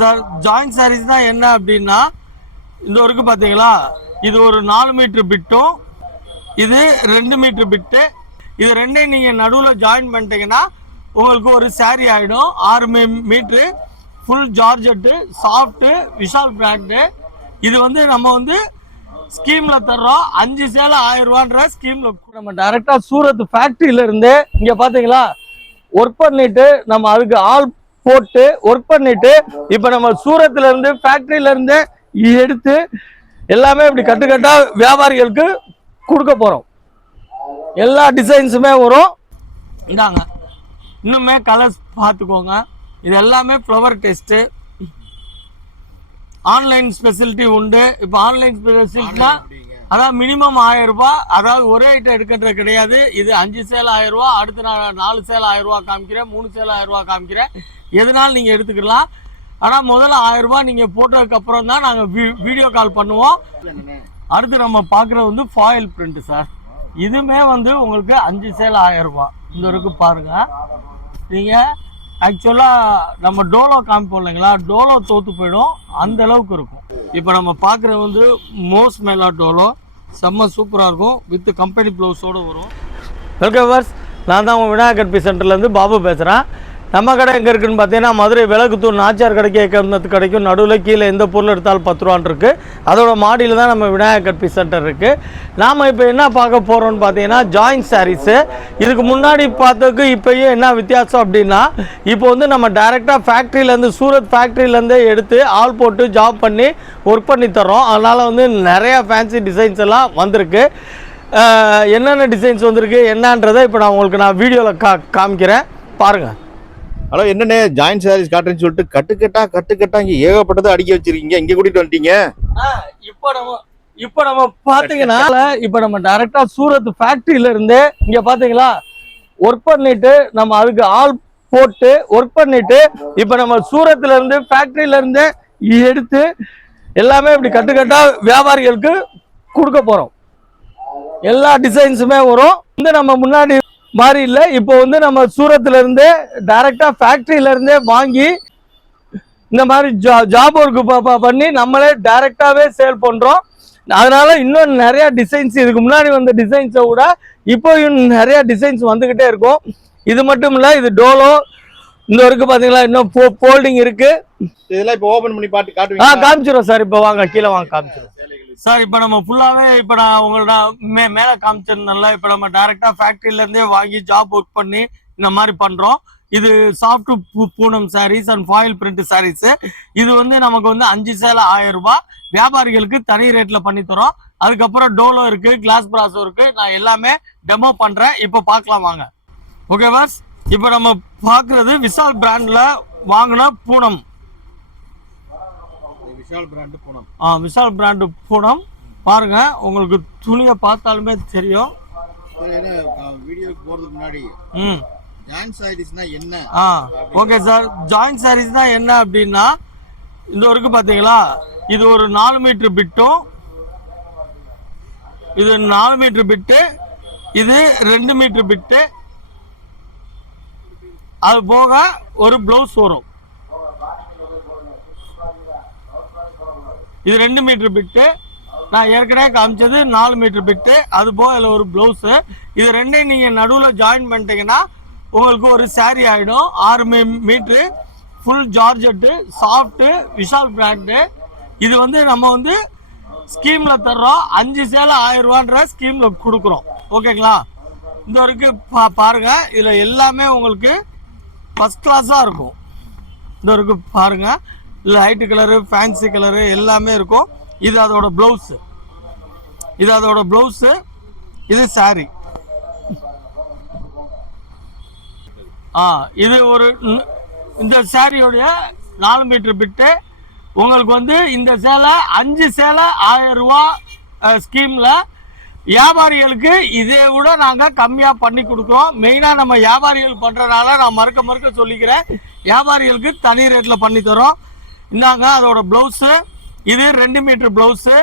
Sir joint saris தான் என்ன அப்படின்னா இந்த ஒர்க்கு பார்த்தீங்களா, இது ஒரு 4 மீட்டர் பிட்டும் இது 2 மீட்டர் பிட்டு. இது ரெண்டையும் நீங்கள் நடுவில் ஜாயின் பண்ணிட்டீங்கன்னா உங்களுக்கு ஒரு சாரீ ஆகிடும். 6 metre full georgette soft Vishal brand. இது வந்து நம்ம வந்து ஸ்கீமில் தர்றோம். 5 சேலை 1000 ரூபான்ற ஸ்கீமில் நம்ம டைரெக்டாக சூரத் ஃபேக்ட்ரியில இருந்து இங்கே பார்த்தீங்களா ஒர்க் பண்ணிட்டு நம்ம அதுக்கு ஆள் போட்டு ஒர்க் பண்ணிட்டு இப்போ நம்ம சூரத்துல இருந்து ஃபேக்ட்ரியில இருந்து எடுத்து எல்லாமே இப்படி கட்டுக்கட்டா வியாபாரிகளுக்கு கொடுக்க போறோம். எல்லா டிசைன்ஸுமே வரும். இந்தாங்க இன்னுமே கலர்ஸ் பார்த்துக்கோங்க. இது எல்லாமே ஃப்ளவர் டெஸ்ட்டு. ஆன்லைன் ஸ்பெசிலிட்டி உண்டு. இப்போ ஆன்லைன் ஸ்பெசிலிட்டினா அதாவது மினிமம் 1000 ரூபாய். அதாவது ஒரே ஐட்டம் எடுக்கிறது கிடையாது. இது 5 சேலை 1000 ரூபா, அடுத்து நான் 4 சேலை 1000 ரூபா காமிக்கிறேன், 3 சேலை 1000 ரூபா காமிக்கிறேன். எதனாலும் நீங்கள் எடுத்துக்கலாம். ஆனால் முதல்ல 1000 ரூபாய் நீங்கள் போட்டதுக்கு அப்புறம் தான் நாங்கள் வீடியோ கால் பண்ணுவோம். அடுத்து நம்ம பார்க்குறது வந்து ஃபாயில் பிரிண்ட் சார். இதுவுமே வந்து உங்களுக்கு 5 சேலை 1000 ரூபா. இந்த இருக்கு பாருங்க. நீங்கள் ஆக்சுவலாக நம்ம டோலோ காமிப்போம் இல்லைங்களா, டோலோ தோற்று போயிடும் அந்த அளவுக்கு இருக்கும். இப்போ நம்ம பார்க்குறது வந்து மோஸ்ட் மேலா டோலோ செம்ம சூப்பராக இருக்கும். வித் கம்பெனி ப்ளவுஸோடு வரும். வெல்கம் வர்ஸ், நான் தான் உங்கள் விநாயகர் கட்பி சென்டர்லேருந்து பாபு பேசுகிறேன். நம்ம கடை எங்கே இருக்குதுன்னு பார்த்தீங்கன்னா மதுரை விளக்குத்தூர் நாச்சியார் கடைக்கு ஏக்கம்பத்து கிடைக்கும். நடுவில் கீழே எந்த பொருள் எடுத்தாலும் 10 ரூபான்னு இருக்குது. அதோட மாடியில் தான் நம்ம விநாயகர் கட்பி சென்டர் இருக்குது. நாம் இப்போ என்ன பார்க்க போகிறோம்னு பார்த்தீங்கன்னா ஜாயிண்ட் சாரீஸு. இதுக்கு முன்னாடி பார்த்ததுக்கு இப்போயும் என்ன வித்தியாசம் அப்படின்னா, இப்போ வந்து நம்ம டைரெக்டாக ஃபேக்ட்ரியிலேருந்து சூரத் ஃபேக்ட்ரியிலேருந்தே எடுத்து ஆள் போட்டு ஜாப் பண்ணி ஒர்க் பண்ணி தரோம். அதனால் வந்து நிறையா ஃபேன்சி டிசைன்ஸ் எல்லாம் வந்திருக்கு. என்னென்ன டிசைன்ஸ் வந்திருக்கு என்னன்றதை இப்போ நான் வீடியோவில் காமிக்கிறேன் பாருங்கள். ஹலோ, என்னண்ணே ஜாயிண்ட் சாரீஸ் காட்டுறேன்னு சொல்லிட்டு கட்டுக்கட்டா இங்கே ஏகப்பட்டதை அடிக்க வச்சிருக்கீங்க. இங்கே கூட்டிட்டு வந்துட்டீங்க. இப்போ நம்ம பார்த்தீங்கன்னா இப்போ நம்ம டைரக்டா சூரத் ஃபேக்ட்ரியில இருந்து இங்கே பார்த்தீங்களா ஒர்க் பண்ணிட்டு நம்ம அதுக்கு ஆள் போட்டு ஒர்க் பண்ணிட்டு இப்போ நம்ம சூரத்துல இருந்து ஃபேக்ட்ரியில இருந்து எடுத்து எல்லாமே இப்படி கட்டுக்கட்டா வியாபாரிகளுக்கு கொடுக்க போறோம். எல்லா டிசைன்ஸுமே வரும். இந்த நம்ம முன்னாடி மாதிரி இல்லை. இப்போ வந்து நம்ம சூரத்துல இருந்து டைரக்டா ஃபேக்ட்ரியில இருந்தே வாங்கி இந்த மாதிரி ஜாப் ஒர்க் பண்ணி நம்மளே டைரக்டாவே சேல் பண்றோம். அதனால இன்னும் நிறைய டிசைன்ஸ், இதுக்கு முன்னாடி வந்த டிசைன்ஸை விட இப்போ இன்னும் நிறைய டிசைன்ஸ் வந்துகிட்டே இருக்கும். இது மட்டும் இல்ல, இது டோலோ இந்த இருக்கு பாத்தீங்களா, இன்னும் ஃபோல்டிங் இருக்கு. இதெல்லாம் இப்போ ஓபன் பண்ணி காட்டுவீங்க? காமிச்சிரும் சார். இப்போ வாங்க கீழே வாங்க காமிச்சிரும் சார். இப்போ நம்ம ஃபுல்லாவே இப்போ நான் உங்களோட மேலே காமிச்சிருந்தேன்ல, இப்போ நம்ம டைரக்டா ஃபேக்ட்ரியில இருந்தே வாங்கி ஜாப் ஒர்க் பண்ணி இந்த மாதிரி பண்றோம். இது soft Poonam saris and foil print saris. இது வந்து நமக்கு வந்து 5 சேலை 1000 ரூபாய். வியாபாரிகளுக்கு தனி ரேட்ல பண்ணி தரோம். அதுக்கப்புறம் டோலோ இருக்கு, கிளாஸ் பிராஸோ இருக்கு. நான் எல்லாமே டெமோ பண்றேன். இப்போ பார்க்கலாம் வாங்க. ஓகே பாஸ், இப்போ நம்ம பார்க்கறது விஷால் பிராண்ட்ல வாங்கின பூனம். விஷால் பிராண்டு பூனம் பாருங்க. உங்களுக்கு துணியை பார்த்தாலுமே தெரியும். வீடியோக்கு போறதுக்கு முன்னாடி ஜாயிண்ட் சாரீஸ்னா என்ன? ஓகே சார், ஜாயிண்ட் சாரீஸ்னா என்ன அப்படின்னா இந்த இருக்கு பாத்தீங்களா, இது ஒரு 4 மீட்டர் பிட்டும் இது 4 மீட்டர் பிட்டு, இது 2 மீட்டர் பிட்டு. அது போக ஒரு பிளவுஸ் வரும். இது 2 மீட்டர் பிட்டு. நான் ஏற்கனவே காமிச்சது 4 மீட்டர் பிட்டு. அது போக இதில் ஒரு பிளவுஸு. இது ரெண்டையும் நீங்கள் நடுவில் ஜாயின் பண்ணிட்டீங்கன்னா உங்களுக்கு ஒரு சாரீ ஆகிடும். 6 metre full georgette soft Vishal brand. இது வந்து நம்ம வந்து ஸ்கீமில் தர்றோம். 5 சேலை 1000 ரூபான்ற ஸ்கீமில் கொடுக்குறோம். ஓகேங்களா? இந்த வரைக்கும் பாருங்கள். இதில் எல்லாமே உங்களுக்கு ஃபஸ்ட் கிளாஸாக இருக்கும். இந்த வரைக்கும் பாருங்கள். லைட் கலரு, ஃபேன்சி கலரு எல்லாமே இருக்கும். இது அதோட பிளவுஸ். இது சாரி. இது ஒரு இந்த சாரியோடைய 4 மீட்டர் பிட்டு. உங்களுக்கு வந்து இந்த சேலை 5 சேலை 1000 ரூபா ஸ்கீம்ல வியாபாரிகளுக்கு இதை விட நாங்கள் கம்மியாக பண்ணி கொடுக்குறோம். மெயினாக நம்ம வியாபாரிகள் பண்ணுறதுனால நான் மறுக்க சொல்லிக்கிறேன். வியாபாரிகளுக்கு தனி ரேட்டில் பண்ணி தரோம். இந்தாங்க அதோட பிளவுஸு. இது 2 மீட்டர் பிளவுஸு.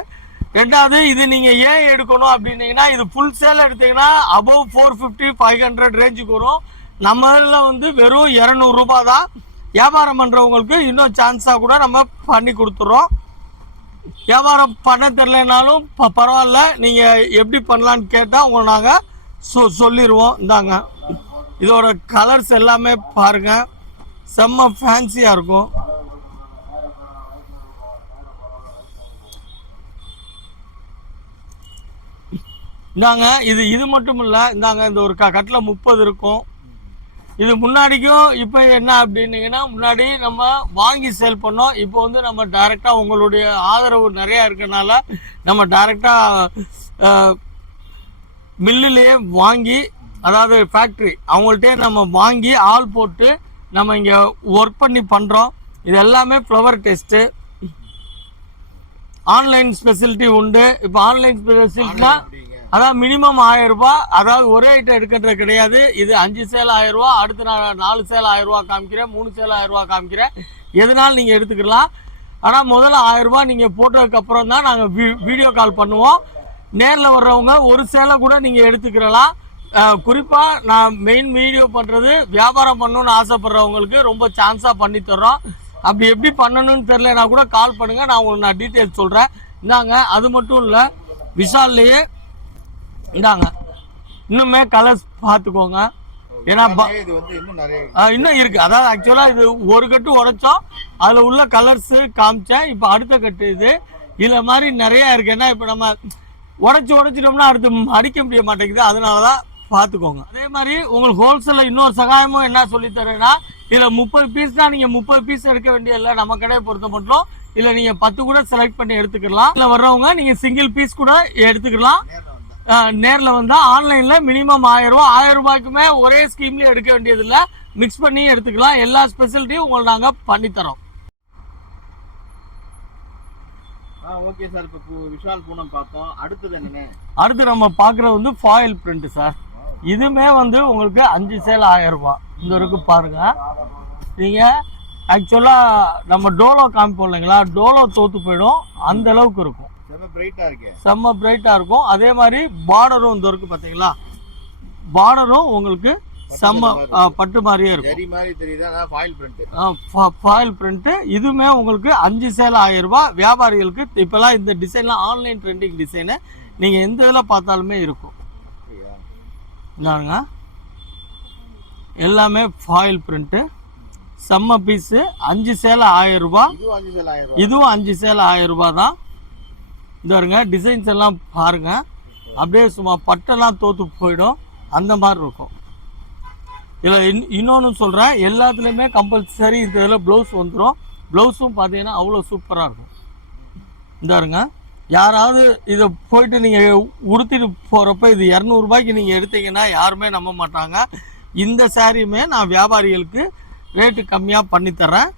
ரெண்டாவது இது நீங்கள் ஏன் எடுக்கணும் அப்படின்னீங்கன்னா, இது ஃபுல் சேல் எடுத்தீங்கன்னா அபவ் 450 500 ரேஞ்சுக்கு வரும். நம்மளில் வந்து வெறும் 200 ரூபாய் தான். வியாபாரம் பண்ணுறவங்களுக்கு இன்னும் சான்ஸாக கூட நம்ம பண்ணி கொடுத்துட்றோம். வியாபாரம் பண்ண தெரிலனாலும் பரவாயில்ல, நீங்கள் எப்படி பண்ணலான்னு கேட்டால் உங்களை நாங்கள் சொல்லிடுவோம். இந்தாங்க, இதோட கலர்ஸ் எல்லாமே பாருங்கள், செம்ம ஃபேன்சியாக இருக்கும். இந்தாங்க, இது மட்டும் இல்லை. இந்தாங்க, இந்த ஒரு கட்டில் 30 இருக்கும். இது முன்னாடிக்கும் இப்போ என்ன அப்படின்னீங்கன்னா, முன்னாடி நம்ம வாங்கி சேல் பண்ணோம். இப்போ வந்து நம்ம டைரெக்டாக உங்களுடைய ஆதரவு நிறையா இருக்கனால நம்ம டைரெக்டாக மில்லுலேயே வாங்கி, அதாவது ஃபேக்ட்ரி அவங்கள்ட்டே நம்ம வாங்கி ஆள் போட்டு நம்ம இங்கே ஒர்க் பண்ணி பண்ணுறோம். இது எல்லாமே ஃப்ளவர் டெஸ்ட்டு. ஆன்லைன் ஸ்பெசிலிட்டி உண்டு. இப்போ ஆன்லைன் ஸ்பெசிலிட்டினா அதாவது மினிமம் 1000 ரூபாய், அதாவது ஒரே ஐட்டம் எடுக்கிறது கிடையாது. இது 5 சேல் 1000 ரூபா, அடுத்து நான் 4 சேல் 1000 ரூபா காமிக்கிறேன், 3 சேல் 1000 ரூபா காமிக்கிறேன். எதனாலும் நீங்கள் எடுத்துக்கலாம். ஆனால் முதல்ல 1000 ரூபாய் நீங்கள் போட்டதுக்கப்புறம் தான் நாங்கள் வீடியோ கால் பண்ணுவோம். நேரில் வர்றவங்க ஒரு சேலை கூட நீங்கள் எடுத்துக்கிறலாம். குறிப்பாக நான் மெயின் வீடியோ பண்ணுறது வியாபாரம் பண்ணணும்னு ஆசைப்படுறவங்களுக்கு ரொம்ப சான்ஸாக பண்ணி தர்றோம். அப்படி எப்படி பண்ணணும்னு தெரியலனா கூட கால் பண்ணுங்கள், நான் உங்களுக்கு நான் டீட்டெயில்ஸ் சொல்கிறேன். இந்தாங்க, அது மட்டும் இல்லை, விஷால்லையே இந்தாங்க இன்னுமே கலர்ஸ் பார்த்துக்கோங்க. ஏன்னா இன்னும் இருக்குது. அதாவது ஆக்சுவலாக இது ஒரு கட்டு உடைச்சோம், அதில் உள்ள கலர்ஸு காமிச்சேன். இப்போ அடுத்த கட்டு இதில் மாதிரி நிறையா இருக்குது. ஏன்னா இப்போ நம்ம உடைச்சிட்டோம்னா அடுத்து அடிக்க முடிய மாட்டேங்குது. அதனால தான் பார்த்துக்கோங்க. அதே மாதிரி உங்களுக்கு ஹோல்சேலில் இன்னொரு சகாயமும் என்ன சொல்லித்தரேன்னா, இதில் 30 பீஸ் தான், நீங்கள் 30 பீஸ் எடுக்க வேண்டிய இல்லை. நம்ம கடையை பொறுத்த மட்டும் இல்லை, நீங்கள் 10 கூட செலக்ட் பண்ணி எடுத்துக்கலாம். இல்லை வர்றவங்க நீங்கள் சிங்கிள் பீஸ் கூட எடுத்துக்கலாம். நேரில் வந்தால் ஆன்லைனில் மினிமம் 1000 ரூபா, 1000 ரூபாய்க்குமே ஒரே ஸ்கீம்லேயே எடுக்க வேண்டியதில்லை, மிக்ஸ் பண்ணி எடுத்துக்கலாம். எல்லா ஸ்பெஷாலிட்டியும் உங்களுக்கு நாங்கள் பண்ணித்தரோம். Okay sir. இப்போ விஷால் பூனம் பார்த்தோம், அடுத்தது என்னென்ன? அடுத்து நம்ம பார்க்குறது வந்து ஃபாயில் பிரிண்ட் சார். இதுவுமே வந்து உங்களுக்கு 5 சேல் 1000 ரூபா. இந்த இருக்கு பாருங்க. நீங்கள் ஆக்சுவலாக நம்ம டோலோ காமிப்போம் இல்லைங்களா, டோலோ தோற்று போயிடும், அந்த அளவுக்கு இருக்கும். செம்ம பிரைட்டாக இருக்கும். அதே மாதிரி பார்டரும் இந்த இருக்கு பார்த்தீங்களா, பார்டரும் உங்களுக்கு செம்ம பட்டு மாதிரியே இருக்கும். Foil print. இதுவுமே உங்களுக்கு 5 சேல் 1000 ரூபா. வியாபாரிகளுக்கு இப்போல்லாம் இந்த டிசைன்லாம் ஆன்லைன் ட்ரெண்டிங் டிசைனு, நீங்கள் எந்த இதில் பார்த்தாலுமே இருக்கும். இந்தாங்க, எல்லாமே ஃபாயில் பிரிண்ட்டு, செம்ம பீஸு. 5 சேல் 1000 ரூபா. இதுவும் 5 சேல் 1000 ரூபா தான். இந்த வருங்க டிசைன்ஸ் எல்லாம் பாருங்க, அப்படியே சும்மா பட்டெல்லாம் தோற்று போயிடும், அந்த மாதிரி இருக்கும். இதில் இன்னொன்று சொல்கிறேன், எல்லாத்துலேயுமே கம்பல்சரி இந்த இதில் ப்ளவுஸ் வந்துடும். ப்ளவுஸும் பார்த்தீங்கன்னா அவ்வளோ சூப்பராக இருக்கும். இந்த வருங்க, யாராவது இதை போயிட்டு நீங்கள் உடுத்திட்டு போகிறப்ப இது 200 ரூபாய்க்கு நீங்கள் எடுத்தீங்கன்னா யாருமே நம்ப மாட்டாங்க. இந்த சாரியுமே நான் வியாபாரிகளுக்கு ரேட்டு கம்மியாக பண்ணித்தரேன்.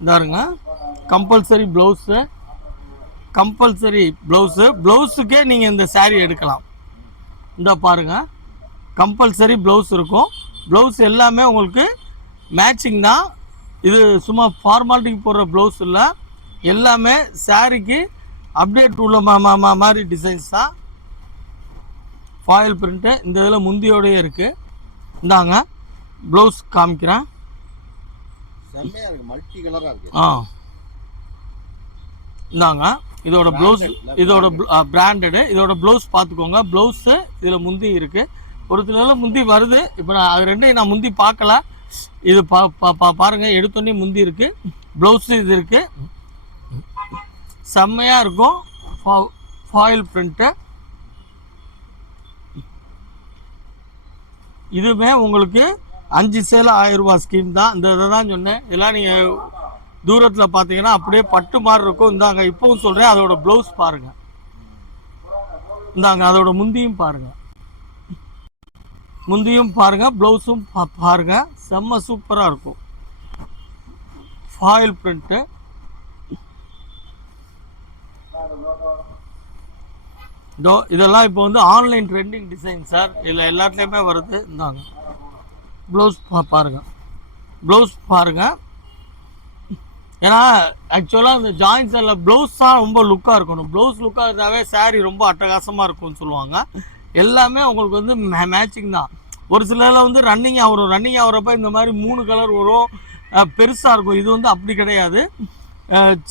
இந்தாருங்க, கம்பல்சரி ப்ளவுஸு, ப்ளவுஸுக்கே நீங்கள் இந்த சாரீ எடுக்கலாம். இந்த பாருங்கள், கம்பல்சரி ப்ளவுஸ் இருக்கும். ப்ளவுஸ் எல்லாமே உங்களுக்கு மேட்சிங் தான். இது சும்மா ஃபார்மாலிட்டிக்கு போடுற ப்ளவுஸ் இல்லை, எல்லாமே சாரீக்கு அப்டேட் உள்ள மாதிரி டிசைன்ஸ் தான். ஃபாயில் பிரிண்ட்டு இந்த இதில் முந்தியோடய இருக்குது. இந்தாங்க ப்ளவுஸ் காமிக்கிறேன். மல்டி கலராக இருக்கு. இந்தாங்க, இதோட ப்ளவுஸ், இதோட பிராண்டடு. இதோட ப்ளவுஸ் பார்த்துக்கோங்க. ப்ளவுஸு இதில் முந்தி இருக்குது, ஒரு சில முந்தி வருது. இப்போ நான் அது ரெண்டையும் நான் முந்தி பார்க்கல. இது பாருங்கள், எடுத்தோடனே முந்தி இருக்குது, ப்ளவுஸு இது இருக்குது. செம்மையாக இருக்கும். Foil print. இதுவுமே உங்களுக்கு 5 சேல் 1000 ரூபா ஸ்கீம் தான். இந்த இதை தான் சொன்னேன். இதெல்லாம் நீங்கள் தூரத்தில் பார்த்தீங்கன்னா அப்படியே பட்டு மாதிரி இருக்கும். இந்தாங்க, இப்போவும் சொல்கிறேன், அதோட ப்ளவுஸ் பாருங்கள். இந்தாங்க, அதோட முந்தியும் பாருங்கள், ப்ளவுஸும் பாருங்கள். செம்ம சூப்பராக இருக்கும். Foil print. இதெல்லாம் இப்போ வந்து ஆன்லைன் ட்ரெண்டிங் டிசைன் சார். இதில் எல்லாத்துலேயுமே வருது. இந்தாங்க, ப்ளவுஸ் பாருங்கள். ஏன்னா ஆக்சுவலாக இந்த ஜாயின்ஸில் ப்ளவுஸ் தான் ரொம்ப லுக்காக இருக்கணும். ப்ளவுஸ் லுக்காக இருந்தாவே சாரீ ரொம்ப அட்டகாசமாக இருக்கும்னு சொல்லுவாங்க. எல்லாமே உங்களுக்கு வந்து மேட்சிங் தான். ஒரு சிலரில் வந்து ரன்னிங் ஆகுறப்ப இந்த மாதிரி 3 கலர் வரும், பெருசாக இருக்கும். இது வந்து அப்படி கிடையாது,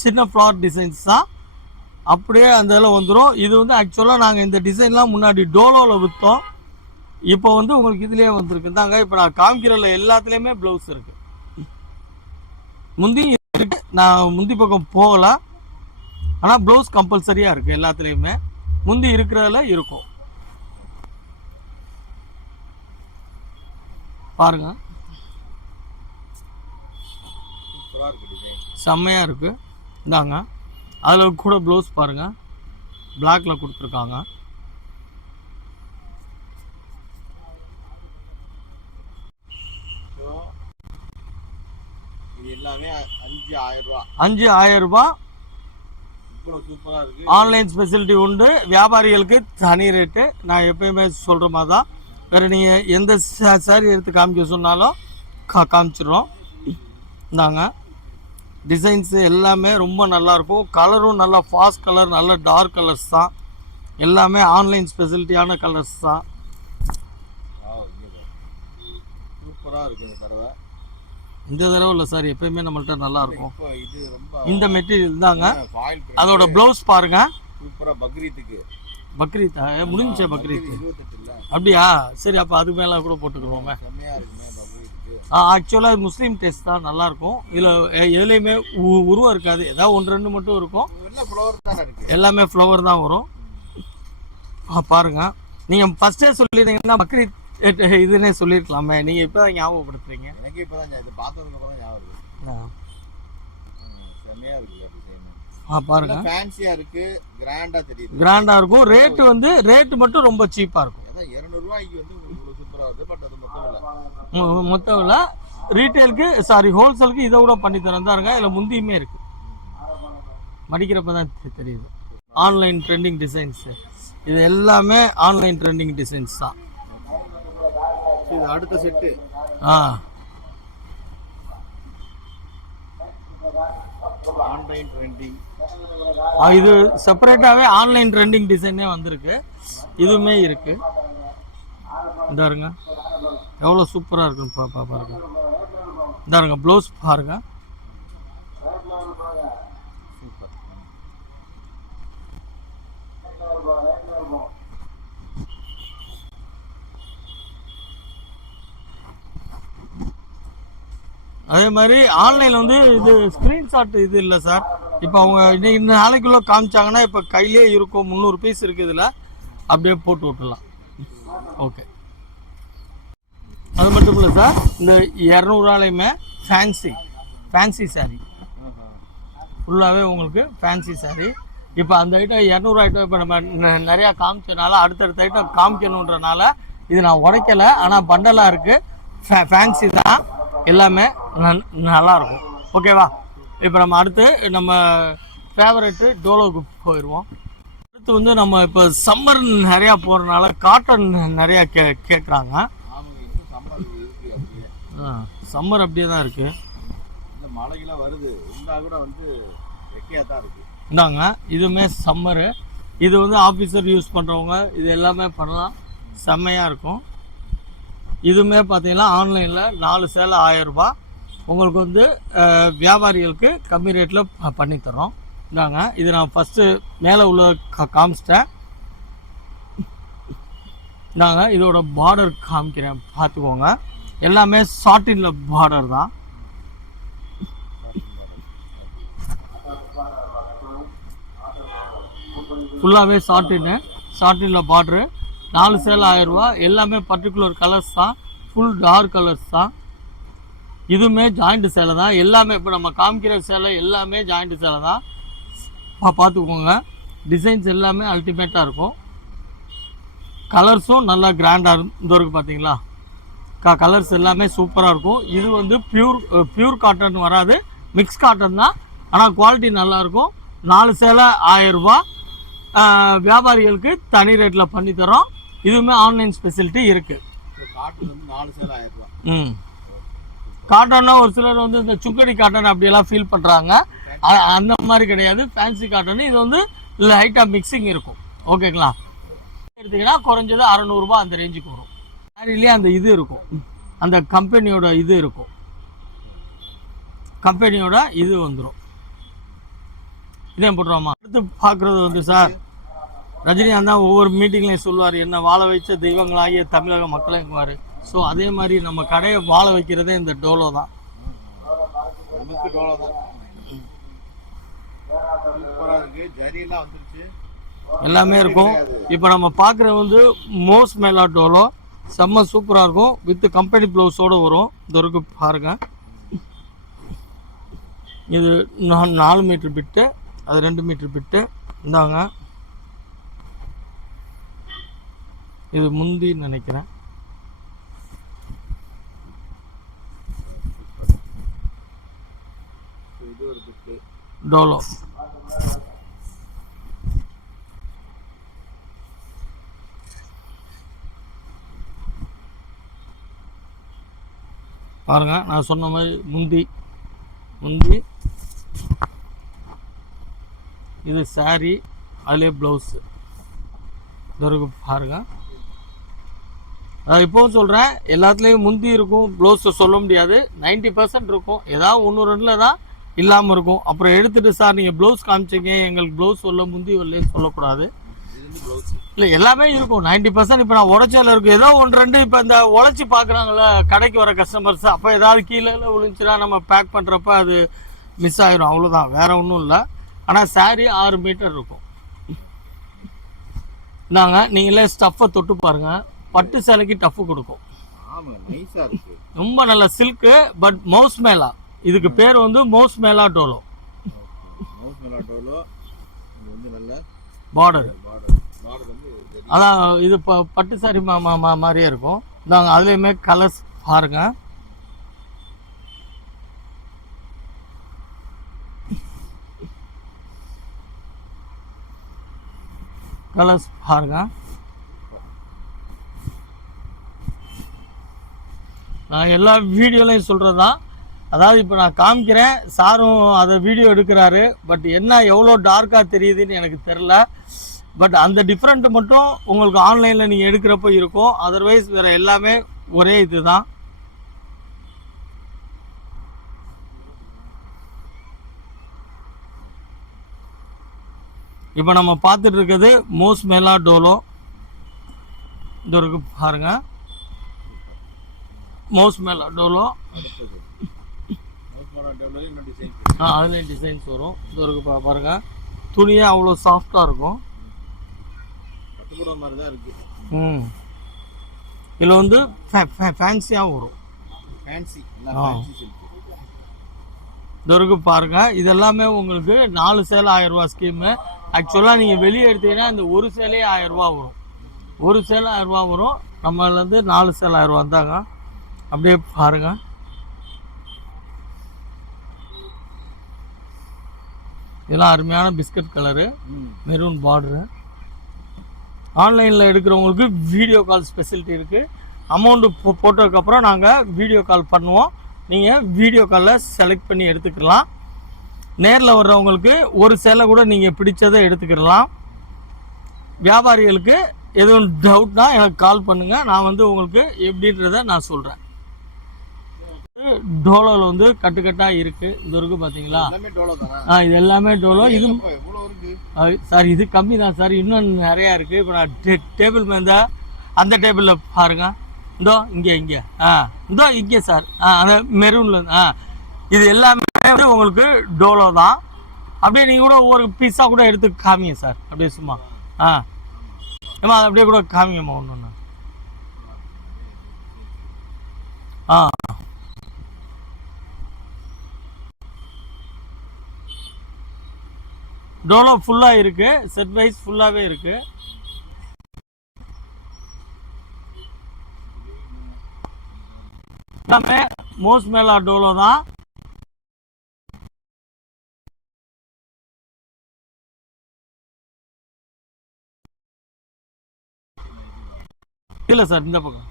சின்ன ஃப்ளவர் டிசைன்ஸ் தான், அப்படியே அந்த இதில் வந்துடும். இது வந்து ஆக்சுவலாக நாங்கள் இந்த டிசைன்லாம் முன்னாடி டோலோவில் விற்றோம். இப்போ வந்து உங்களுக்கு இதுலேயே வந்துருக்கு தாங்க. இப்போ நான் காமிக்கிறல எல்லாத்துலேயுமே ப்ளவுஸ் இருக்குது. முந்தி இருக்கு, நான் முந்தி பக்கம் போகல, ஆனால் ப்ளவுஸ் கம்பல்சரியாக இருக்குது எல்லாத்துலேயுமே. முந்தி இருக்கிறதுல இருக்கும் பாருங்க, செம்மையாக இருக்குது. இந்தாங்க அதில் கூட ப்ளவுஸ் பாருங்கள், பிளாக்ல கொடுத்துருக்காங்க. எல்லாமே 5000 ரூபாய். 5000 ரூபாய். சூப்பரா இருக்கு. ஆன்லைன் ஸ்பெசிலிட்டி உண்டு, வியாபாரிகளுக்கு தனி ரேட்டு. நான் எப்பயுமே சொல்கிற மாதிரி தான். வேறு நீங்கள் எந்த சாரி எடுத்து காமிக்க சொன்னாலும் காமிச்சிடுறோம். இந்தாங்க டிசைன்ஸு எல்லாமே ரொம்ப நல்லாயிருக்கும். கலரும் நல்லா ஃபாஸ்ட் கலர், நல்ல டார்க் கலர்ஸ் தான். எல்லாமே ஆன்லைன் ஸ்பெசிலிட்டியான கலர்ஸ் தான். சூப்பராக இருக்குது இந்த தடவை. இந்த தடவை இல்லை சார், எப்பயுமே நம்மள்ட்ட நல்லா இருக்கும். இந்த மெட்டீரியல் தாங்க. அதோட ப்ளவுஸ் பாருங்க, சூப்பராக. பக்ரீத்தா முடிஞ்ச பக்ரீத் அப்படியா? சரி, அப்போ அதுக்கு மேலே கூட போட்டுக்கிறோங்க. ஆக்சுவலாக முஸ்லீம் டேஸ்ட் தான், நல்லாயிருக்கும். இதில் எதுலேயுமே உருவம் இருக்காது, ஏதாவது 1-2 மட்டும் இருக்கும். எல்லாமே ஃப்ளவர் தான் வரும். பாருங்க, நீங்கள் ஃபஸ்ட்டே சொல்லிடுறீங்கன்னா பக்ரீத் இதுன்னே சொல்லியிருக்கலாமே, நீங்கள் இப்போ தான் ஞாபகப்படுத்துறீங்க. எனக்கு இப்போ தான் இது பார்த்ததுக்கு அப்புறம் ஞாபகம். செம்மையாக இருக்குது. பாருங்க, ஃபேன்சியா இருக்கு, கிராண்டா தெரியுது. கிராண்டா இருக்கும். ரேட்டு மட்டும் ரொம்ப சீப்பா இருக்கும். அதான் 200 ரூபாய்க்கு வந்து உங்களுக்கு சூப்பரா வருது. பட் அது மொத்தம் இல்ல, ரீட்டைலுக்கு ஹோல்சேலுக்கு இதை கூட பண்ணி தரேன் தாருங்க. இதுல முந்தியுமே இருக்கு, மடிக்கிறப்ப தான் தெரியுது. ஆன்லைன் ட்ரெண்டிங் டிசைன்ஸ், இது எல்லாமே ஆன்லைன் ட்ரெண்டிங் டிசைன்ஸ் தான். இது அடுத்த செட்டு. ஆன்லைன் ட்ரெண்டிங், இது செப்பரேட்டாவே ஆன்லைன் ட்ரெண்டிங் டிசைனே வந்திருக்கு. இதுவுமே இருக்கு. இந்தாருங்க எவ்வளோ சூப்பராக இருக்குன்னு பாருங்க. இந்தாருங்க ப்ளவுஸ் பாருங்க. அதே மாதிரி ஆன்லைனில் வந்து இது ஸ்க்ரீன்ஷாட் இது இல்லை சார். இப்போ அவங்க இந்த நாளைக்குள்ளே காமிச்சாங்கன்னா இப்போ கையிலே இருக்கும். 300 பீஸ் இருக்குது, இதில் அப்படியே போட்டு விட்டுலாம். ஓகே, அது மட்டும் இல்லை சார், இந்த 200 ரூபாயுமே ஃபேன்சி சாரீ ஃபுல்லாகவே உங்களுக்கு ஃபேன்சி சாரீ. இப்போ அந்த ஐட்டம் 200 ஐட்டம் இப்போ நம்ம நிறையா காமிச்சதுனால அடுத்தடுத்த ஐட்டம் காமிக்கணுன்றனால இது நான் உடைக்கலை. ஆனால் பண்டலாக இருக்குது, ஃபேன்சி தான், எல்லாமே நல்லாயிருக்கும். ஓகேவா? இப்போ நம்ம அடுத்து நம்ம ஃபேவரெட்டு டோலோவுக்கு போயிடுவோம். அடுத்து வந்து நம்ம இப்போ சம்மர் நிறையா போகிறதுனால காட்டன் நிறையா கேட்குறாங்க. சம்மர் அப்படியே தான் இருக்குது. இந்த மழைகளாம் வருது, இருந்தால் கூட வந்து வெக்கையாக தான் இருக்குது. இந்தாங்க இதுவுமே சம்மரு. இது வந்து ஆஃபீஸர் யூஸ் பண்ணுறவங்க இது எல்லாமே பண்ணலாம், செம்மையாக இருக்கும். இதுவுமே பார்த்தீங்கன்னா ஆன்லைனில் 4 சேலை 1000 ரூபா. உங்களுக்கு வந்து வியாபாரிகளுக்கு கம்மி ரேட்டில் பண்ணித்தரோம். இந்தாங்க இது நான் ஃபஸ்ட்டு மேலே உள்ள காமிச்சிட்டேன். இந்தாங்க இதோட பார்டர் காமிக்கிறேன், பார்த்துக்கோங்க. எல்லாமே சாட்டினில் பார்டர் தான். ஃபுல்லாகவே சாட்டினில் பார்டரு. 4 சேலை 1000 ரூபா. எல்லாமே பர்டிகுலர் கலர்ஸ் தான், ஃபுல் டார்க் கலர்ஸ் தான். இதுவுமே ஜாயிண்ட் சேலை தான். எல்லாமே இப்போ நம்ம காமிக்கிற சேலை எல்லாமே ஜாயிண்ட் சேலை தான். பார்த்துக்கோங்க, டிசைன்ஸ் எல்லாமே அல்டிமேட்டாக இருக்கும். கலர்ஸும் நல்லா கிராண்டாக இருந்திருக்கு பார்த்தீங்களா. கலர்ஸ் எல்லாமே சூப்பராக இருக்கும். இது வந்து பியூர் காட்டன் வராது, மிக்ஸ் காட்டன் தான். ஆனால் குவாலிட்டி நல்லாயிருக்கும். 4 சேலை 1000 ரூபா. வியாபாரிகளுக்கு தனி ரேட்டில் பண்ணித்தரோம். இதுவுமே ஆன்லைன் ஸ்பெசிலிட்டி இருக்குது. காட்டன் வந்து 4 சேலை 1000 ரூபா. காட்டன்னா ஒரு சிலர் வந்து இந்த சுக்கடி காட்டன் அப்படியெல்லாம் ஃபீல் பண்ணுறாங்க. அந்த மாதிரி கிடையாது, ஃபேன்சி காட்டன். இது வந்து லைட்டாக மிக்சிங் இருக்கும். ஓகேங்களா? எடுத்திங்கன்னா குறைஞ்சது 600 ரூபா அந்த ரேஞ்சுக்கு வரும். சாரிலேயே அந்த இது இருக்கும், அந்த கம்பெனியோட இது இருக்கும், கம்பெனியோட இது வந்துடும். இதே போட்டுருவோமா. அடுத்து பார்க்குறது வந்து சார் ரஜினிகாந்த் தான் ஒவ்வொரு மீட்டிங்லையும் சொல்லுவார், என்ன வாழ வைச்ச தெய்வங்களாகிய தமிழக மக்களுங்குவார். ஸோ அதே மாதிரி நம்ம கடையை வாழ வைக்கிறதே இந்த டோலோ தான். நமக்கு டோலோ தான். சூப்பராக இருக்குது, ஜரியெல்லாம் வந்துருச்சு, எல்லாமே இருக்கும். இப்போ நம்ம பார்க்குற வந்து மோஸ் மேலா டோலோ செம்ம சூப்பராக இருக்கும். வித் கம்பெனி ப்ளவுஸோடு வரும். இது இருக்கு பாருங்க. இது 4 மீட்டர் பிட்டு, அது 2 மீட்டர் பிட்டு. இந்தாங்க, இது முந்தி நினைக்கிறேன். டோலோ பாருங்க, நான் சொன்ன மாதிரி முந்தி இது சாரி, அதிலே ப்ளவுஸு இருக்கு பாருங்க. இப்போவும் சொல்கிறேன், எல்லாத்துலேயும் முந்தி இருக்கும், ப்ளவுஸை சொல்ல முடியாது. 90% இருக்கும், ஏதாவது 1-2 தான் இல்லாமல் இருக்கும். அப்புறம் எடுத்துகிட்டு சார் நீங்கள் ப்ளவுஸ் காமிச்சிங்க, எங்களுக்கு ப்ளவுஸ் வரல முந்தி வரலன்னு சொல்லக்கூடாது. இல்லை, எல்லாமே இருக்கும் 90%. இப்போ நான் உடச்சால இருக்கும், ஏதோ 1-2 இப்போ இந்த உழைச்சி பார்க்குறாங்கள கடைக்கு வர கஸ்டமர்ஸ், அப்போ ஏதாவது கீழே விழுந்துச்சுன்னா நம்ம பேக் பண்ணுறப்ப அது மிஸ் ஆகிரும், அவ்வளோதான், வேறு ஒன்றும் இல்லை. ஆனால் சாரி 6 மீட்டர் இருக்கும். இந்தாங்க, நீங்களே ஸ்டஃப்பை தொட்டு பாருங்கள், பட்டு சேலைக்கு டஃப்பு கொடுக்கும். ரொம்ப நல்ல சில்க்கு. பட் மவுஸ் மேலா, இதுக்கு பேர் வந்து மவுஸ் மேலா டோலோ. பார்டர் அதான் இது பட்டு சாரி மாதிரியே இருக்கும். நாங்கள் அதுலேயுமே கலர்ஸ் பாருங்க. கலர்ஸ் பாருங்க. நான் எல்லா வீடியோலையும் சொல்கிறது தான். அதாவது இப்போ நான் காமிக்கிறேன், சாரும் அதை வீடியோ எடுக்கிறாரு. பட் என்ன எவ்வளோ டார்க்காக தெரியுதுன்னு எனக்கு தெரில. பட் அந்த டிஃப்ரெண்ட் மட்டும் உங்களுக்கு ஆன்லைனில் நீங்கள் எடுக்கிறப்ப இருக்கும். அதர்வைஸ் வேறு எல்லாமே ஒரே இது தான். இப்போ நம்ம பார்த்துட்டு இருக்கிறது மோஸ் மேலா டோலோ. இது இருக்கு பாருங்க, மவுஸ் மேலா டோலோ. அதுலேயும் டிசைன்ஸ் வரும். இது இருக்கு பாருங்க, துணியே அவ்வளோ சாஃப்டாக இருக்கும். இதில் வந்து ஃபேன்சியாகவும் வரும். இது இருக்கு பாருங்க. இது எல்லாமே உங்களுக்கு 4 சேலை 1000 ரூபா ஸ்கீமு. ஆக்சுவலாக நீங்கள் வெளியே எடுத்தீங்கன்னா இந்த ஒரு சேலையே 1000 ரூபா வரும். ஒரு சேலை 1000 ரூபா வரும். நம்மளேருந்து 4 சேலை 1000 ரூபா தாங்க. அப்படியே பாருங்க, இதெல்லாம் அருமையான பிஸ்கட் கலரு, மெரூன் பார்டரு. ஆன்லைனில் எடுக்கிறவங்களுக்கு வீடியோ கால் ஸ்பெசிலிட்டி இருக்குது. அமௌண்ட்டு போட்டதுக்கப்புறம் நாங்கள் வீடியோ கால் பண்ணுவோம். நீங்கள் வீடியோ காலில் செலக்ட் பண்ணி எடுத்துக்கலாம். நேரில் வர்றவங்களுக்கு ஒரு சேலை கூட நீங்கள் பிடிச்சதை எடுத்துக்கிடலாம். வியாபாரிகளுக்கு எதுவும் டவுட்னா எனக்கு கால் பண்ணுங்கள், நான் வந்து உங்களுக்கு எப்படின்றத நான் சொல்கிறேன். டோலோவில் வந்து கட்டுக்கட்டாக இருக்குது. இது இருக்குது பார்த்தீங்களா? இது எல்லாமே டோலோ. இது சார் இது கம்மி தான் சார், இன்னும் நிறையா இருக்குது. இப்போ நான் டேபிள் மேலே அந்த டேபிளில் பாருங்க, இந்தோ இங்கே இந்தோ இங்கே சார், அந்த மெரூனில் இது எல்லாமே உங்களுக்கு டோலோ தான். அப்படியே நீங்கள் கூட ஒவ்வொரு பீஸாக கூட எடுத்து காமிங்க சார், அப்படியே சும்மா ஏமா அது அப்படியே கூட காமிங்கம்மா ஒன்று ஒன்று. டோலோ ஃபுல்லாக இருக்குது, செட் வைஸ் ஃபுல்லாகவே இருக்குது. எல்லாமே மோஸ் மேலா டோலோ தான். இல்லை சார், இந்த பக்கம்.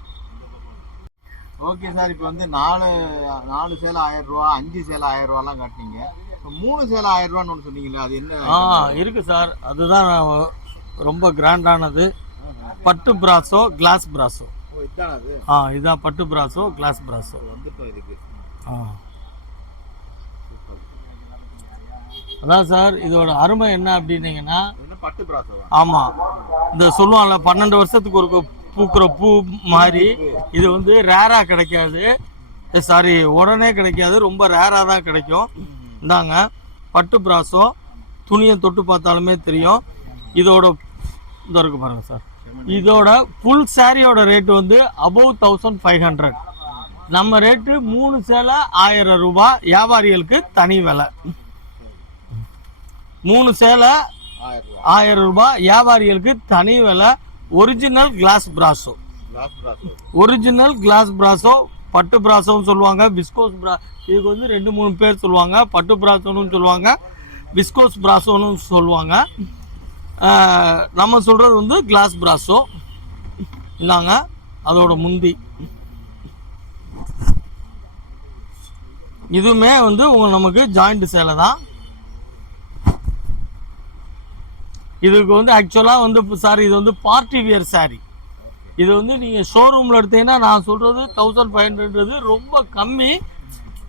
ஓகே சார், இப்போ வந்து 4 சேலை 1000 ரூபா, 5 சேலை 1000 ரூபாலாம் காட்டினீங்க. 3 சேலை 1000 ரூபான்னு ஒன்று சொன்னீங்களா, அது என்ன? இருக்கு சார், அதுதான் ரொம்ப கிராண்டானது. பட்டு பிராசோ, கிளாஸ் பிராசோ. ஓ இதானா அது? இதான் பட்டு பிராஸோ கிளாஸ் பிராஸோ வந்துட்டோம் இதுக்கு. அதான் சார் இதோட அருமை என்ன அப்படின்னீங்கன்னா, என்ன பட்டு பிராஸோவா? ஆமாம், இந்த சொல்லுவாங்கல்ல 12 வருஷத்துக்கு ஒரு பூக்கிற பூ மாதிரி இது வந்து ரேராக கிடைக்காது. சாரி, உடனே கிடைக்காது, ரொம்ப ரேராக தான் கிடைக்கும். இந்தாங்க பட்டு பிராஸோ, துணியை தொட்டு பார்த்தாலுமே தெரியும். இதோட இந்த இருக்கு பாருங்க சார், இதோட ஃபுல் சாரியோட ரேட்டு வந்து above 1500. நம்ம ரேட்டு 3 சேலை 1000 ரூபாய், வியாபாரிகளுக்கு தனி விலை. 3 சேலை 1000 ரூபாய், வியாபாரிகளுக்கு தனி விலை. ஒரிஜினல் கிளாஸ் பிராஸோ, ஒரிஜினல் கிளாஸ் பிராஸோ, பட்டு பிராஸோன்னு சொல்லுவாங்க, விஸ்கோஸ் பிரா, இதுக்கு வந்து 2-3 பேர் சொல்லுவாங்க. பட்டு பிராஸோன்னு சொல்லுவாங்க, விஸ்கோஸ் பிராஸோன்னு சொல்லுவாங்க. நம்ம சொல்கிறது வந்து கிளாஸ் பிராஸோ. இந்தாங்க அதோட முந்தி, இதுவுமே வந்து நமக்கு ஜாயிண்ட் சேலை தான். இதுக்கு வந்து ஆக்சுவலாக வந்து சாரி, இது வந்து பார்ட்டி வியர் சாரி. இது வந்து நீங்கள் ஷோரூமில் எடுத்தீங்கன்னா நான் சொல்கிறது 1500 ரொம்ப கம்மி.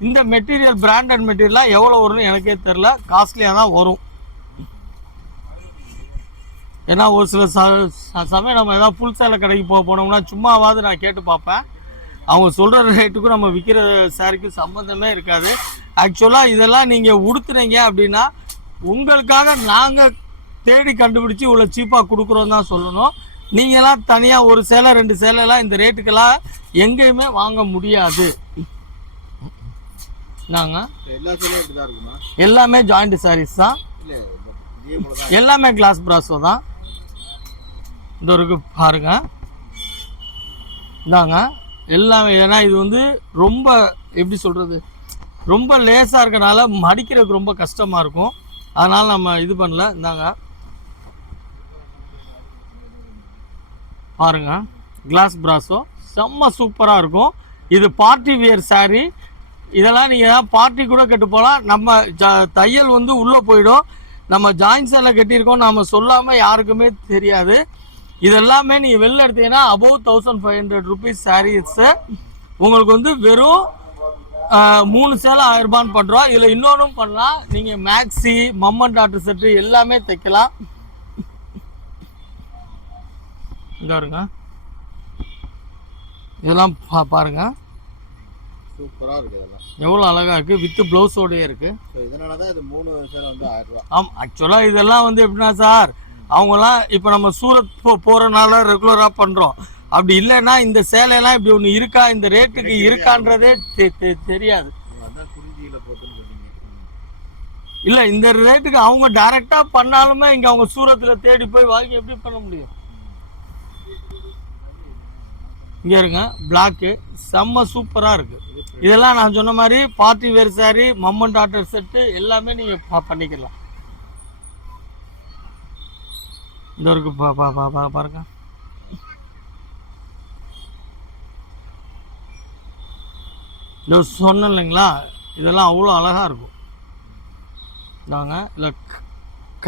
இந்த மெட்டீரியல் பிராண்டட் மெட்டீரியலாக எவ்வளோ வரும்னு எனக்கே தெரில, காஸ்ட்லியாக தான் வரும். ஏன்னா ஒரு சில சமயம் நம்ம ஏதாவது ஃபுல் சேலை கடைக்கு போனோம்னா சும்மாவாவது நான் கேட்டு பார்ப்பேன். அவங்க சொல்கிற ரேட்டுக்கும் நம்ம விற்கிற சாரிக்கும் சம்மந்தமே இருக்காது. ஆக்சுவலாக இதெல்லாம் நீங்கள் உடுத்துனீங்க அப்படின்னா உங்களுக்காக நாங்கள் தேடி கண்டுபிடிச்சி இவ்வளோ சீப்பாக கொடுக்குறோம் தான் சொல்லணும். நீங்களாம் தனியாக ஒரு சேலை 2 சேலைலாம் இந்த ரேட்டுக்கெல்லாம் எங்கேயுமே வாங்க முடியாது. நாங்கள் எல்லாமே ஜாயிண்ட் சாரீஸ் தான், எல்லாமே கிளாஸ் பிராஸோ தான். இந்த இருக்கு பாருங்க, இந்தாங்க எல்லாமே. ஏன்னா இது வந்து ரொம்ப எப்படி சொல்கிறது, ரொம்ப லேசாக இருக்கனால மடிக்கிறதுக்கு ரொம்ப கஷ்டமாக இருக்கும். அதனால் நம்ம இது பண்ணல. இந்தாங்க பாருங்க, கிளாஸ் பிராஸோ செம்ம சூப்பராக இருக்கும். இது பார்ட்டி வியர் சாரீ. இதெல்லாம் நீங்கள் பார்ட்டி கூட கட்டு போகலாம். நம்ம தையல் வந்து உள்ளே போயிடும். நம்ம ஜாயின்ஸ் எல்லாம் கட்டியிருக்கோம், நம்ம சொல்லாமல் யாருக்குமே தெரியாது. இதெல்லாமே நீங்கள் வெளில எடுத்தீங்கன்னா above 1500 ருபீஸ் சாரீஸு உங்களுக்கு வந்து வெறும் 3 சேலை 1000 ரூபான்னு பண்ணுறோம். இதில் இன்னொன்றும் பண்ணலாம், நீங்கள் மேக்ஸி, மம்மன் டாக்டர் செட்டு எல்லாமே தைக்கலாம். இங்கே இருங்க, இதெல்லாம் பாருங்க, சூப்பராக இருக்குது. இதெல்லாம் எவ்வளோ அழகாக இருக்குது, வித்து ப்ளவுஸோடையே இருக்குது. இதனால தான் இது 3 சேலை வந்து 1000 ரூபா. ஆமாம், ஆக்சுவலாக இதெல்லாம் வந்து எப்படின்னா சார், அவங்களாம் இப்போ நம்ம சூரத் போகிறனால ரெகுலராக பண்ணுறோம். அப்படி இல்லைன்னா இந்த சேலையெல்லாம் இப்படி ஒன்று இருக்கா, இந்த ரேட்டுக்கு இருக்கான்றதே தெரியாது. இல்லை, இந்த ரேட்டுக்கு அவங்க டைரெக்டாக பண்ணாலுமே இங்கே அவங்க சூரத்தில் தேடி போய் வாங்கி எப்படி பண்ண முடியும்? இங்கே இருங்க, பிளாக்கு செம்ம சூப்பராக இருக்குது. இதெல்லாம் நான் சொன்ன மாதிரி பார்ட்டி வேர் சாரி, மம்மன் டாக்டர் செட்டு எல்லாமே நீங்கள் பண்ணிக்கலாம். இந்த இருக்கு பாருங்க, இந்த சொன்னேன் இல்லைங்களா, இதெல்லாம் அவ்வளோ அழகாக இருக்கும். நாங்கள் இல்லை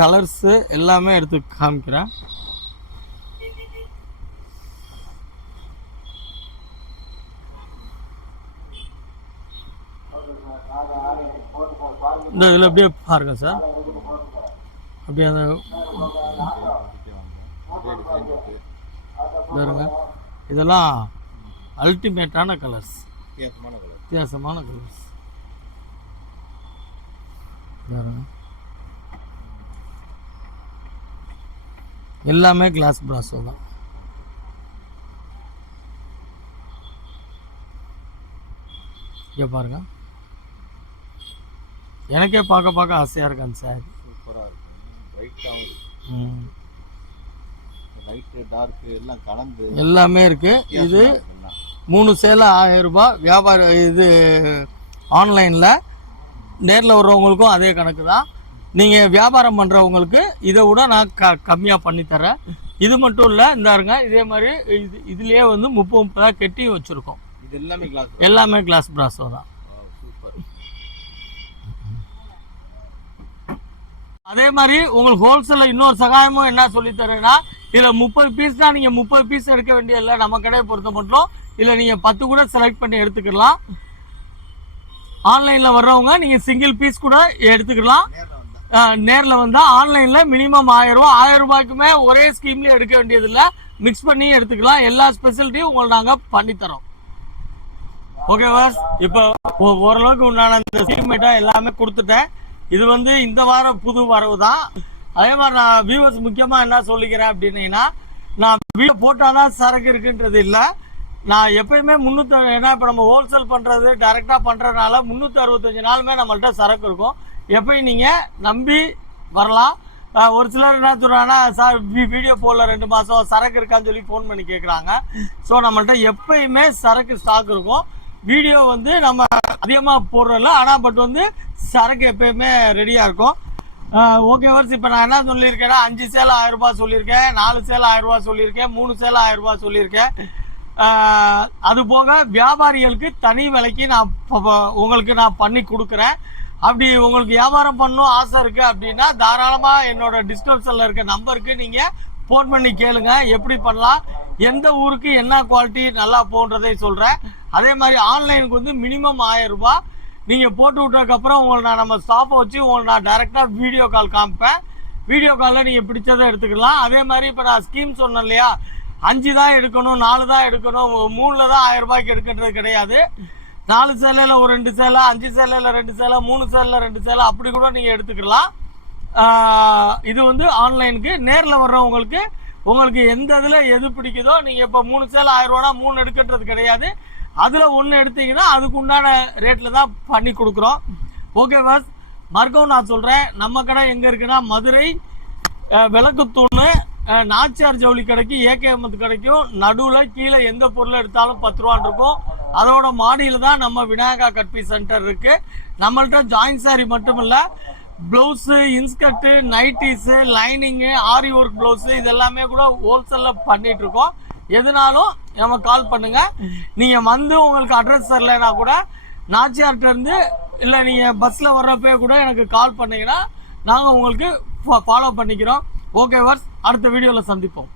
கலர்ஸு எல்லாமே எடுத்து காமிக்கிறேன். இந்த இதில் அப்படியே பாருங்க சார், அப்படியே அந்த பாருங்க, இதெல்லாம் அல்டிமேட்டான கலர்ஸ், வித்தியாசமான கலர்ஸ் பாருங்க. எல்லாமே கிளாஸ் பிராஸோ தான். இங்கே பாருங்க, எனக்கே பார்க்க ஆசையாக இருக்கு அந்த சாரி. சூப்பராக இருக்கும், லைட்டு டார்க்கு எல்லாம் கலந்து எல்லாமே இருக்குது. இது 3 சேலை 1000 ரூபாய். வியாபாரம் இது ஆன்லைனில், நேரில் வர்றவங்களுக்கும் அதே கணக்கு தான். நீங்கள் வியாபாரம் பண்ணுறவங்களுக்கு இதை விட நான் கம்மியாக பண்ணித்தரேன். இது மட்டும் இல்லை, இந்தாருங்க இதே மாதிரி இதுலேயே வந்து 30-30 கெட்டியும் வச்சுருக்கோம். இது எல்லாமே கிளாஸ் பிராஸோ தான். அதே மாதிரி உங்களுக்கு ஹோல்சேலில் இன்னொரு சகாயமும் என்ன சொல்லித்தரேன்னா, இதுல 30 பீஸ் தான், நீங்க 30 பீஸ் எடுக்க வேண்டிய இல்லை நம்ம கடையை பொறுத்த மட்டும். இல்ல நீங்க 10 கூட செலக்ட் பண்ணி எடுத்துக்கலாம். ஆன்லைன்ல வர்றவங்க நீங்க சிங்கிள் பீஸ் கூட எடுத்துக்கலாம். நேர்ல வந்தா ஆன்லைன்ல மினிமம் 1000 ரூபாய், 1000 ரூபாய்க்குமே ஒரே ஸ்கீம்ல எடுக்க வேண்டியது இல்ல, மிக்ஸ் பண்ணி எடுத்துக்கலாம். எல்லா ஸ்பெஷாலிட்டியும் உங்களுக்கு நாங்க பண்ணி தரோம். ஓகேவா? இப்போ ஓரளவுக்கு உண்டான அந்த ஸ்கீமேட்டா எல்லாமே கொடுத்துட்டேன். இது வந்து இந்த வாரம் புது வரவு தான். அதே மாதிரி நான் வியூவர்ஸ் முக்கியமா என்ன சொல்லிக்கிறேன் அப்படின்னீங்கன்னா, நான் வீடியோ போட்டாதான் சரக்கு இருக்குன்றது இல்லை. நான் எப்பயுமே 300, ஏன்னா இப்போ நம்ம ஹோல்சேல் பண்ணுறது டைரெக்டாக பண்ணுறதுனால 365 நாளுமே நம்மள்ட்ட சரக்கு இருக்கும். எப்பயும் நீங்கள் நம்பி வரலாம். ஒரு சிலர் என்ன சொல்கிறாங்கன்னா, சார் வீடியோ போடல 2 மாதம் சரக்கு இருக்கான்னு சொல்லி ஃபோன் பண்ணி கேட்குறாங்க. ஸோ நம்மள்ட்ட எப்பயுமே சரக்கு ஸ்டாக் இருக்கும். வீடியோ வந்து நம்ம அதிகமாக போடுறதில்ல, ஆனால் பட் வந்து சரக்கு எப்பயுமே ரெடியாக இருக்கும். ஓகே வர்ஸ், இப்போ நான் என்ன சொல்லியிருக்கேன்னா 5 சேல் 1000 ரூபாய் சொல்லியிருக்கேன், 4 சேல் 1000 ரூபாய் சொல்லியிருக்கேன், 3 சேல் 1000 ரூபாய் சொல்லியிருக்கேன். அது போக வியாபாரிகளுக்கு தனி விலைக்கு நான் உங்களுக்கு நான் பண்ணி கொடுக்குறேன். அப்படி உங்களுக்கு வியாபாரம் பண்ணணும் ஆசை இருக்கு அப்படின்னா தாராளமாக என்னோட டிஸ்கிரிப்ஷனில் இருக்க நம்பருக்கு நீங்கள் ஃபோன் பண்ணி கேளுங்க, எப்படி பண்ணலாம், எந்த ஊருக்கு என்ன குவாலிட்டி நல்லா போன்றதை சொல்கிறேன். அதே மாதிரி ஆன்லைனுக்கு வந்து மினிமம் 1000 ரூபாய் நீங்கள் போட்டு விட்டதுக்கப்புறம் உங்களை நான் நம்ம ஸ்டாப்பை வச்சு உங்களுக்கு நான் டைரெக்டாக வீடியோ கால் காமிப்பேன். வீடியோ காலில் நீங்கள் பிடிச்சதை எடுத்துக்கலாம். அதே மாதிரி இப்போ நான் ஸ்கீம் சொன்னேன் இல்லையா, 5 தான் எடுக்கணும், 4 தான் எடுக்கணும், 3ல் தான் 1000 ரூபாய்க்கு எடுக்கின்றது கிடையாது. 4 சேலையில் ஒரு 2 சேலை, 5 சேலையில் 2 சேலை, 3 சேலையில் 2 சேலை, அப்படி கூட நீங்கள் எடுத்துக்கலாம். இது வந்து ஆன்லைனுக்கு. நேரில் வர்றவங்களுக்கு உங்களுக்கு எந்த இதில் எது பிடிக்குதோ, நீங்கள் இப்போ 3 சேலை 1000 ரூபானா 3 எடுக்கின்றது கிடையாது. அதில் 1 எடுத்தீங்கன்னா அதுக்கு உண்டான ரேட்டில் தான் பண்ணி கொடுக்குறோம். ஓகே பாஸ், மறுக்கவும் நான் சொல்கிறேன், நம்ம கடை எங்கே இருக்குன்னா மதுரை விளக்குத்தூணு நாச்சியார் ஜவுளி கடைக்கு ஏகேஎம் கடைக்கும் நடுவில் கீழே எந்த பொருளை எடுத்தாலும் 10 ரூபான்னு இருக்கும். அதோட மாடியில் தான் நம்ம விநாயகா கட்பி சென்டர் இருக்கு. நம்மள்ட்ட ஜாயின்ட் சாரி மட்டும் இல்லை, ப்ளவுஸு, இன்ஸ்கர்ட்டு, நைட்டிஸு, லைனிங்கு, ஆரி ஒர்க் ப்ளவுஸு இதெல்லாமே கூட ஹோல்சேலில் பண்ணிட்டு இருக்கோம். எதுனாலும் நம்ம கால் பண்ணுங்க. நீங்கள் வந்து உங்களுக்கு அட்ரஸ் தரலைன்னா கூட நாச்சியார்கிட்ட இருந்து இல்லை நீங்கள் பஸ்ஸில் வர்றப்பே கூட எனக்கு கால் பண்ணீங்கன்னா நாங்கள் உங்களுக்கு ஃபாலோ பண்ணிக்கிறோம். ஓகே வர்ஸ், அடுத்த வீடியோவில் சந்திப்போம்.